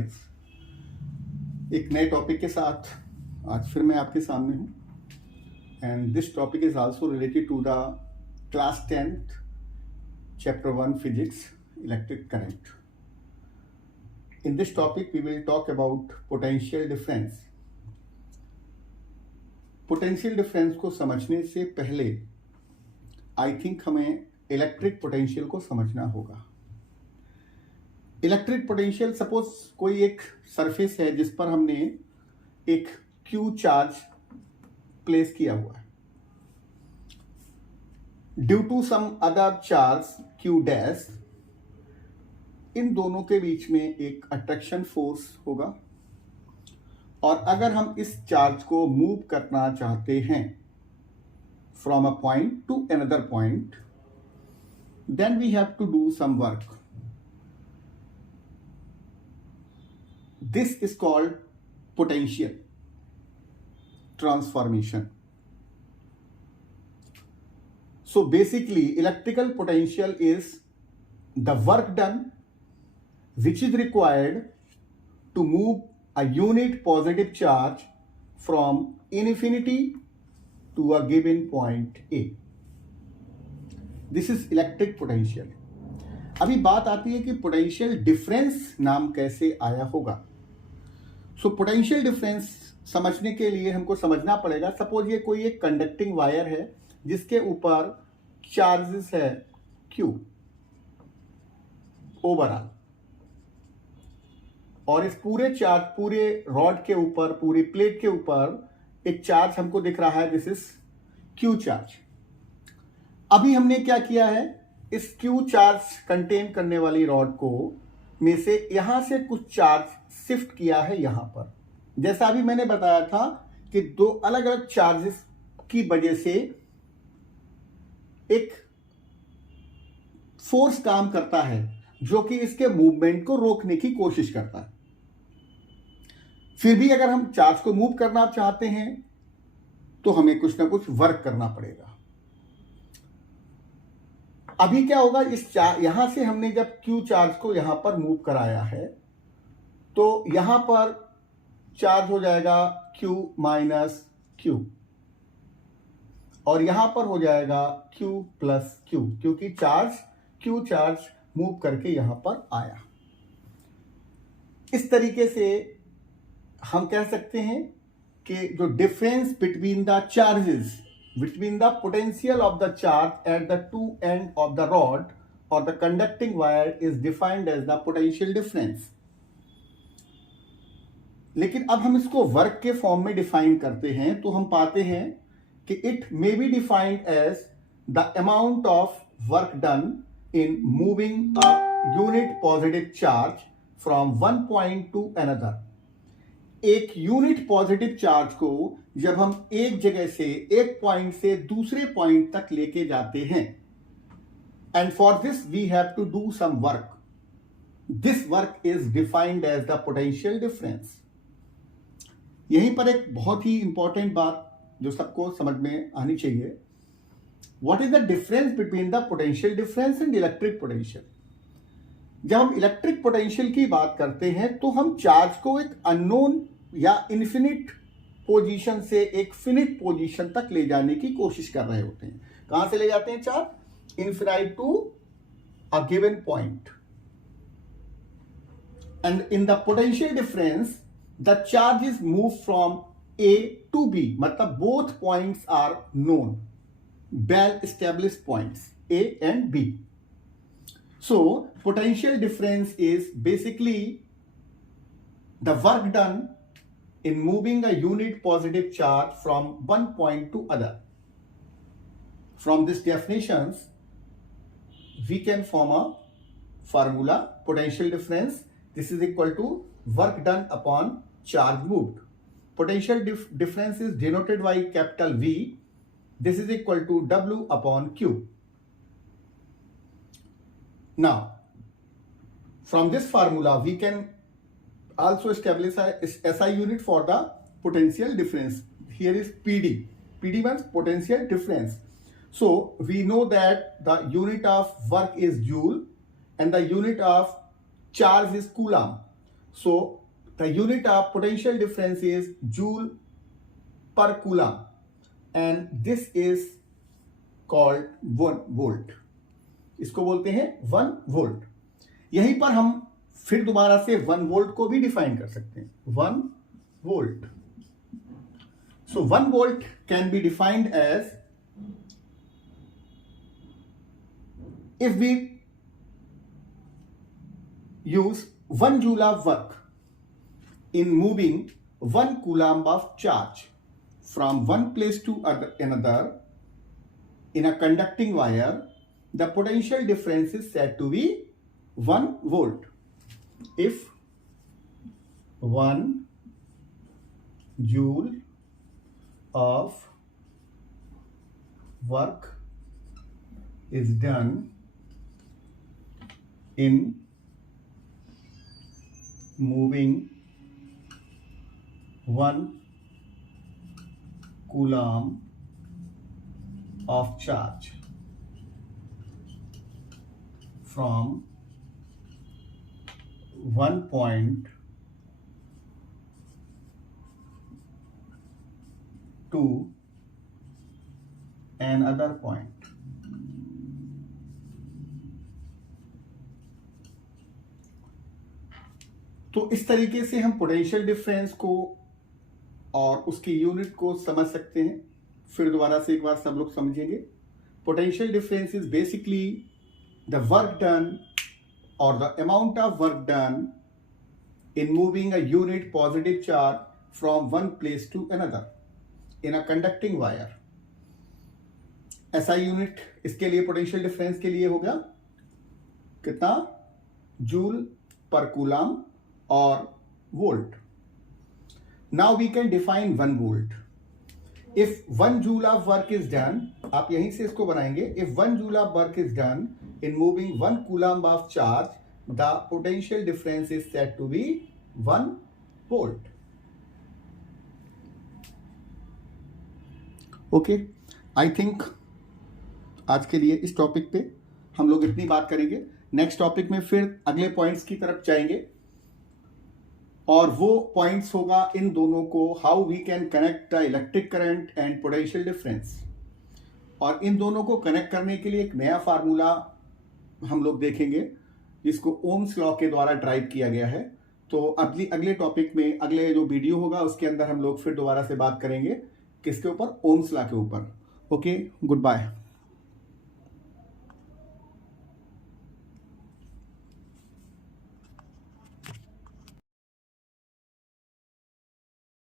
Guys, एक नए topic के साथ आज फिर मैं आपके सामने हूँ and this topic is also related to the class 10th chapter 1 physics electric current. In this topic we will talk about potential difference. Potential difference को समझने से पहले आई थिंक हमें इलेक्ट्रिक पोटेंशियल को समझना होगा. इलेक्ट्रिक पोटेंशियल, सपोज कोई एक सरफेस है जिस पर हमने एक क्यू चार्ज प्लेस किया हुआ है. Due to some other charge Q dash, इन दोनों के बीच में एक अट्रैक्शन फोर्स होगा और अगर हम इस चार्ज को मूव करना चाहते हैं from a point to another point, then we have to do some work. This is called potential transformation. So basically, electrical potential is the work done which is required to move a unit positive charge from infinity to a given point A. This is electric potential. अभी बात आती है कि potential difference नाम कैसे आया होगा. So potential difference समझने के लिए हमको समझना पड़ेगा, सपोज ये कोई एक कंडक्टिंग वायर है जिसके ऊपर चार्जेस है Q ओवरऑल, और इस पूरे चार्ज, पूरे रॉड के ऊपर, पूरी प्लेट के ऊपर एक चार्ज हमको दिख रहा है, दिस इज Q चार्ज. अभी हमने क्या किया है, इस Q चार्ज कंटेन करने वाली रॉड को में से यहां से कुछ चार्ज शिफ्ट किया है यहां पर. जैसा अभी मैंने बताया था कि दो अलग अलग चार्जेस की वजह से एक फोर्स काम करता है जो कि इसके मूवमेंट को रोकने की कोशिश करता है. फिर भी अगर हम चार्ज को मूव करना चाहते हैं तो हमें कुछ ना कुछ वर्क करना पड़ेगा. अभी क्या होगा, इस यहां से हमने जब Q चार्ज को यहां पर मूव कराया है तो यहां पर चार्ज हो जाएगा Q माइनस Q और यहां पर हो जाएगा Q प्लस Q, क्योंकि Q चार्ज मूव करके यहां पर आया. इस तरीके से हम कह सकते हैं कि जो difference between the charges, between the potential of the charge at the two end of the rod or the conducting wire is defined as the potential difference. लेकिन अब हम इसको वर्क के फॉर्म में डिफाइन करते हैं तो हम पाते हैं कि it may be defined as the amount of work done in moving a unit positive charge from one point to another. एक यूनिट पॉजिटिव चार्ज को जब हम एक जगह से, एक पॉइंट से दूसरे पॉइंट तक लेके जाते हैं, and for this we have to do some work. This work is defined as the potential difference. यहीं पर एक बहुत ही इंपॉर्टेंट बात जो सबको समझ में आनी चाहिए, what is the difference between the potential difference and electric potential. जब हम इलेक्ट्रिक पोटेंशियल की बात करते हैं तो हम चार्ज को एक अननोन या इन्फिनिट पोजीशन से एक फिनिट पोजीशन तक ले जाने की कोशिश कर रहे होते हैं. कहां से ले जाते हैं charge? Infinite to a given point. And in the potential difference the charge is move from A to B, मतलब both points are known, well established points A and B. So potential difference is basically the work done in moving a unit positive charge from one point to other. From these definitions, we can form a formula: potential difference, this is equal to work done upon charge moved. Potential difference is denoted by capital V. This is equal to W upon Q. Now, from this formula, we can also establish a SI unit for the potential difference. Here is PD. PD means potential difference. So, we know that the unit of work is joule and the unit of charge is coulomb. So the unit of potential difference is joule per coulomb, and this is called 1 volt. इसको बोलते हैं 1 volt. यहीं पर हम फिर दोबारा से 1 volt को भी डिफाइन कर सकते हैं. 1 volt. So 1 volt can be defined as, if we use 1 joule of work in moving 1 coulomb of charge from one place to another in a conducting wire, the potential difference is said to be 1 volt. If 1 joule of work is done in moving 1 coulomb of charge from one point to another point. तो इस तरीके से हम potential difference को और उसकी unit को समझ सकते हैं. फिर दोबारा से एक बार सब लोग समझेंगे. Potential difference is basically the work done or the amount of work done in moving a unit positive charge from one place to another in a conducting wire. SI unit इसके लिए पोटेंशियल डिफरेंस के लिए होगा कितना? Joule पर coulomb और volt. Now we can define 1 volt. If 1 joule of work is done, आप यहीं से इसको बनाएंगे. If 1 joule of work is done in moving 1 coulomb of charge, the potential difference is said to be 1 volt. Okay, I think आज के लिए इस topic पे हम लोग इतनी बात करेंगे. नेक्स्ट टॉपिक में फिर अगले पॉइंट्स की तरफ जाएंगे और वो पॉइंट्स होगा इन दोनों को, how we can connect the electric current and potential difference. और इन दोनों को कनेक्ट करने के लिए एक नया फार्मूला हम लोग देखेंगे जिसको ओम्स लॉ के द्वारा ड्राइव किया गया है. तो अगले टॉपिक में, अगले जो वीडियो होगा उसके अंदर हम लोग फिर दोबारा से बात करेंगे किसके ऊपर? ओम्स लॉ के ऊपर. Okay, good bye.